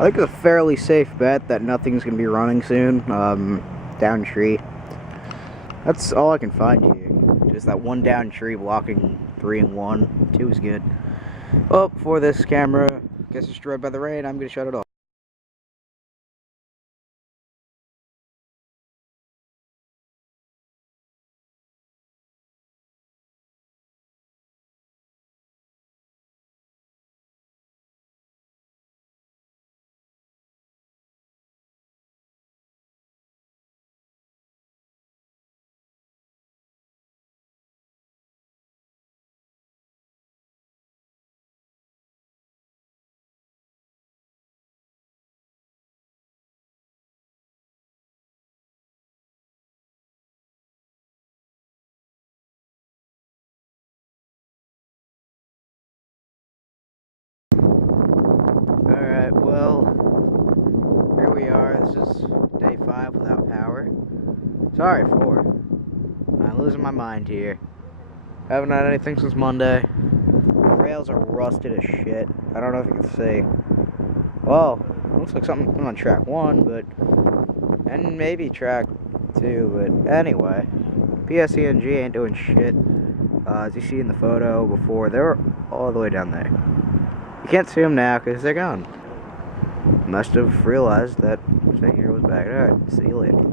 I think it's a fairly safe bet that nothing's going to be running soon. Down tree. That's all I can find here. Just that one down tree blocking 3 and 1. 2 is good. Well, before this camera gets destroyed by the rain, I'm going to shut it off. Alright, well, here we are. This is day 5 without power. Sorry, 4. I'm losing my mind here. Haven't had anything since Monday. Rails are rusted as shit. I don't know if you can see. Well, looks like something on track 1, but... and maybe track 2, but anyway. PSE&G ain't doing shit. As you see in the photo before, they were all the way down there. You can't see them now because they're gone. Must have realized that staying here was bad. Alright, see you later.